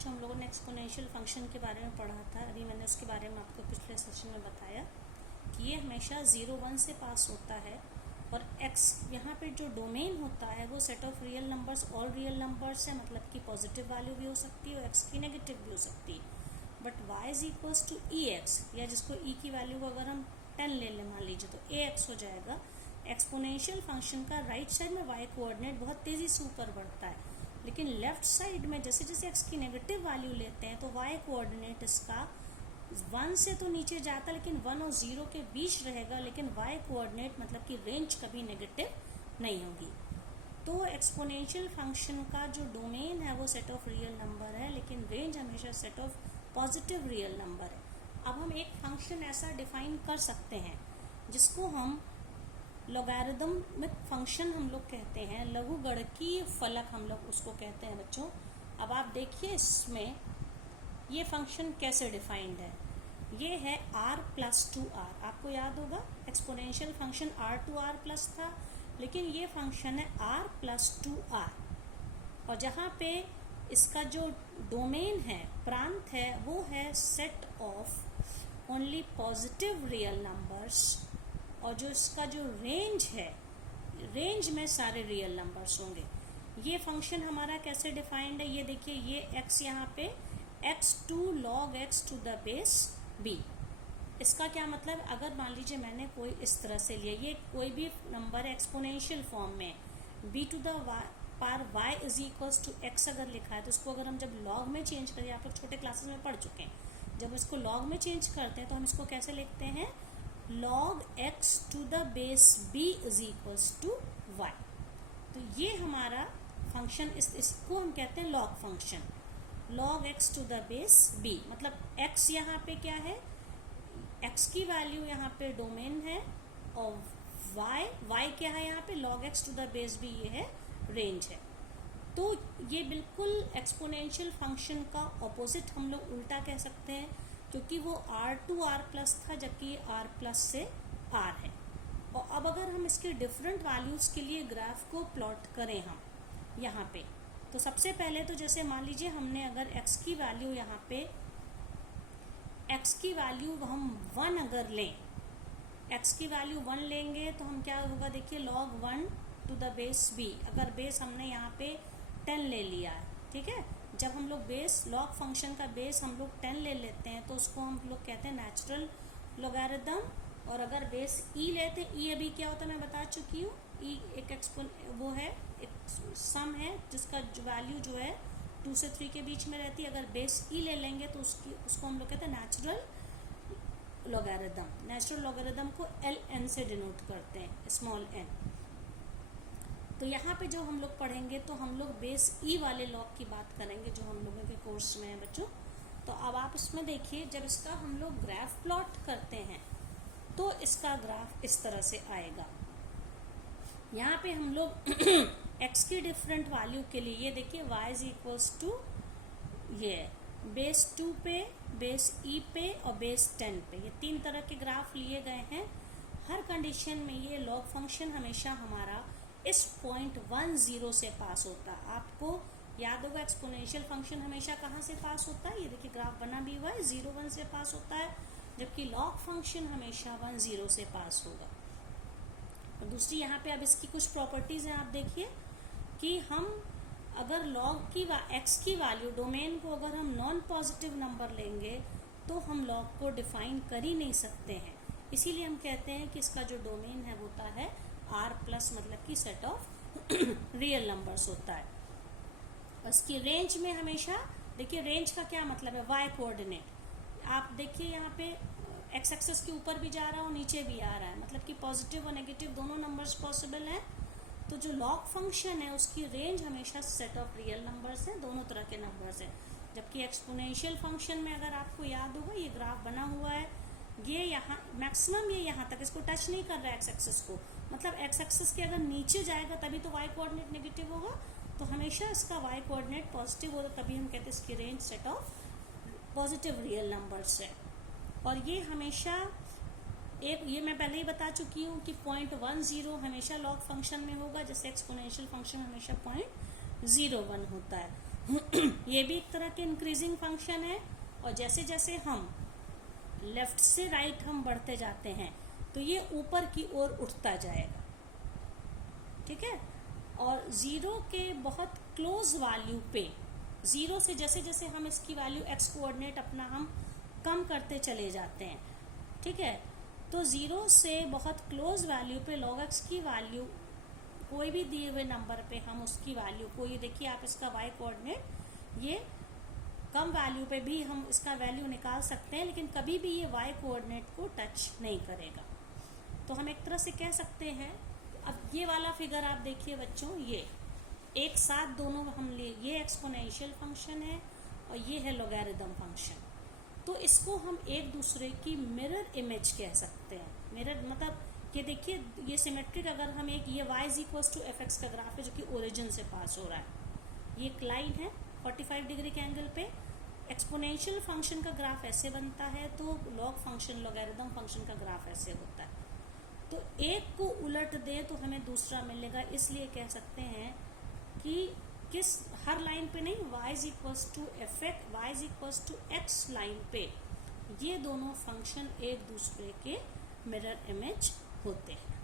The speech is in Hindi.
बच्चों, हम लोगों ने एक्सपोनेंशियल फंक्शन के बारे में पढ़ा था। अभी मैंने उसके बारे में आपको पिछले सेशन में बताया कि ये हमेशा 0-1 से पास होता है और x यहाँ पे जो डोमेन होता है वो set of real numbers, all real numbers है, मतलब कि पॉजिटिव वैल्यू भी हो सकती है और x की नेगेटिव भी हो सकती है। But y is equals to e x, या जिसको e की वैल्यू को अगर हम 10 ले लें मान लीजिए तो ax हो जाएगा। एक्सपोनेंशियल फंक्शन का राइट साइड में y कोऑर्डिनेट बहुत तेज़ी से ऊपर बढ़ता है, लेकिन लेफ्ट साइड में जैसे जैसे x की नेगेटिव वैल्यू लेते हैं तो y कोऑर्डिनेट इसका 1 से तो नीचे जाता है लेकिन 1 और 0 के बीच रहेगा, लेकिन y कोऑर्डिनेट मतलब कि रेंज कभी नेगेटिव नहीं होगी। तो एक्सपोनेंशियल फंक्शन का जो डोमेन है वो सेट ऑफ रियल नंबर है, लेकिन रेंज हमेशा set of positive real number है। अब हम एक फंक्शन ऐसा डिफाइन कर सकते हैं जिसको हम लॉगरिदमिक फंक्शन हम लोग कहते हैं, लघुगणकीय फलक हम लोग उसको कहते हैं बच्चों। अब आप देखिए इसमें ये फंक्शन कैसे डिफाइंड है। ये है r+2r, आपको याद होगा एक्सपोनेंशियल फंक्शन r2r+ था, लेकिन ये फंक्शन है r+2r, और जहाँ पे इसका जो डोमेन है, प्रांत है, वो है set of only positive real numbers, और जो इसका जो रेंज है, रेंज में सारे रियल नंबर्स होंगे। ये फंक्शन हमारा कैसे डिफाइंड है, ये देखिए, ये x यहाँ पे x2 log x to the base b। इसका क्या मतलब, अगर मान लीजिए मैंने कोई इस तरह से लिया, ये कोई भी नंबर एक्सपोनेंशियल फॉर्म में b to the power y is equals to x अगर लिखा है तो उसको अगर हम जब लॉग में चेंज करें, आप लोग छोटे क्लासेस में पढ़ चुके हैं, जब इसको लॉग में चेंज करते हैं तो हम इसको कैसे लिखते हैं, log x to the base b is equals to y। तो ये हमारा फंक्शन, इसको हम कहते हैं log function, log x to the base b, मतलब x यहाँ पे क्या है, x की वैल्यू यहाँ पे डोमेन है, और y क्या है यहाँ पे, log x to the base b, ये है रेंज है। तो ये बिल्कुल एक्सपोनेंशियल फंक्शन का ऑपोजिट हम लोग उल्टा कह सकते हैं, क्योंकि वो r2r+ था जबकि r+ से r है। और अब अगर हम इसके डिफरेंट वैल्यूज़ के लिए ग्राफ को प्लॉट करें हम यहाँ पे, तो सबसे पहले तो जैसे मान लीजिए हमने अगर x की वैल्यू यहाँ पे, x की वैल्यू हम 1 अगर लें, x की वैल्यू 1 लेंगे तो हम क्या होगा, देखिए log 1 to the base b, अगर बेस हमने यहाँ पे 10 ले लिया है, ठीक है, जब हम लोग बेस, लॉग फंक्शन का बेस हम लोग 10 ले लेते हैं तो उसको हम लोग कहते हैं नेचुरल लॉगरिदम। और अगर बेस e लेते हैं, e अभी क्या होता है मैं बता चुकी हूँ, e एक वो है, एक सम है जिसका वैल्यू जो है 2 से 3 के बीच में रहती है। अगर बेस e ले लेंगे तो उसको हम लोग कहते हैं नेचुरल लॉगरिदम। नेचुरल लॉगरिदम को ln से डिनोट करते हैं, स्मॉल n। तो यहाँ पे जो हम लोग पढ़ेंगे तो हम लोग बेस ई वाले लॉग की बात करेंगे जो हम लोगों के कोर्स में है बच्चों। तो अब आप इसमें देखिए, जब इसका हम लोग ग्राफ प्लॉट करते हैं तो इसका ग्राफ इस तरह से आएगा। यहाँ पे हम लोग x की डिफरेंट वैल्यू के लिए, ये देखिए y इज इक्वल्स टू ये बेस 2 पे, बेस e पे और बेस 10 पे, ये 3 तरह के ग्राफ लिए गए हैं। हर कंडीशन में ये लॉग फंक्शन हमेशा हमारा इस पॉइंट 1 0 से पास होता है। आपको याद होगा एक्सपोनेंशियल फंक्शन हमेशा कहाँ से पास होता है, ये देखिए ग्राफ बना भी हुआ है, 0-1 से पास होता है, जबकि लॉग फंक्शन हमेशा 1 0 से पास होगा। और दूसरी यहाँ पे अब इसकी कुछ प्रॉपर्टीज हैं, आप देखिए कि हम अगर लॉग की x की वैल्यू, डोमेन को अगर हम नॉन पॉजिटिव नंबर लेंगे तो हम लॉग को डिफाइन कर ही नहीं सकते हैं। इसीलिए हम कहते हैं कि इसका जो डोमेन है होता है r+, मतलब कि सेट ऑफ रियल नंबर्स होता है। इसकी रेंज में हमेशा, देखिए रेंज का क्या मतलब है, y कोऑर्डिनेट। आप देखिए यहाँ पे x एक्सेस के ऊपर भी जा रहा है, नीचे भी आ रहा है, मतलब कि पॉजिटिव और नेगेटिव दोनों नंबर्स पॉसिबल हैं। तो जो लॉग फंक्शन है उसकी रेंज हमेशा सेट ऑफ रियल नंबर्स है, दोनों तरह के नंबर्स हैं। जबकि एक्सपोनेंशियल फंक्शन में अगर आपको याद होगा, ये ग्राफ बना हुआ है, ये यहाँ मैक्सिमम, ये यहाँ तक, इसको टच नहीं कर रहा है एक्स एक्सेस को, मतलब एक्स एक्सेस के अगर नीचे जाएगा तभी तो y कोऑर्डिनेट नेगेटिव होगा। तो हमेशा इसका y कोऑर्डिनेट पॉजिटिव होगा, तभी हम कहते हैं इसकी range set of positive real numbers है। और ये हमेशा एक, ये मैं पहले ही बता चुकी हूँ कि 0.10 हमेशा लॉग फंक्शन में होगा, जैसे एक्सपोनेंशियल फंक्शन हमेशा 0.01 होता है। ये भी एक तरह के इंक्रीजिंग फंक्शन है, और जैसे जैसे हम लेफ्ट से राइट हम बढ़ते जाते हैं तो ये ऊपर की ओर उठता जाएगा, ठीक है। और ज़ीरो के बहुत क्लोज वैल्यू पे, ज़ीरो से जैसे जैसे हम इसकी वैल्यू एक्स कोऑर्डिनेट अपना हम कम करते चले जाते हैं, ठीक है, तो ज़ीरो से बहुत क्लोज वैल्यू पे log x की वैल्यू कोई भी दिए हुए नंबर पे हम उसकी वैल्यू को, ये देखिए आप इसका y कोऑर्डिनेट ये कम वैल्यू पे भी हम इसका वैल्यू निकाल सकते हैं, लेकिन कभी भी ये y कोऑर्डिनेट को टच नहीं करेगा। तो हम एक तरह से कह सकते हैं, अब ये वाला फिगर आप देखिए बच्चों, ये एक साथ दोनों हम ले, ये एक्सपोनेंशियल फंक्शन है और ये है लॉगरिदम फंक्शन, तो इसको हम एक दूसरे की मिरर इमेज कह सकते हैं। मिरर मतलब कि देखिए ये सिमेट्रिक, अगर हम एक ये y = fx का ग्राफ है जो कि ओरिजिन से पास हो रहा है, ये एक लाइन है 45 डिग्री के एंगल पे, एक्सपोनेंशियल फंक्शन का ग्राफ ऐसे बनता है, तो लॉग फंक्शन लॉगरिदम फंक्शन का ग्राफ ऐसे होता है। तो एक को उलट दे तो हमें दूसरा मिलेगा, इसलिए कह सकते हैं कि किस हर लाइन पे नहीं, y = x लाइन पे ये दोनों फंक्शन एक दूसरे के मिरर इमेज होते हैं।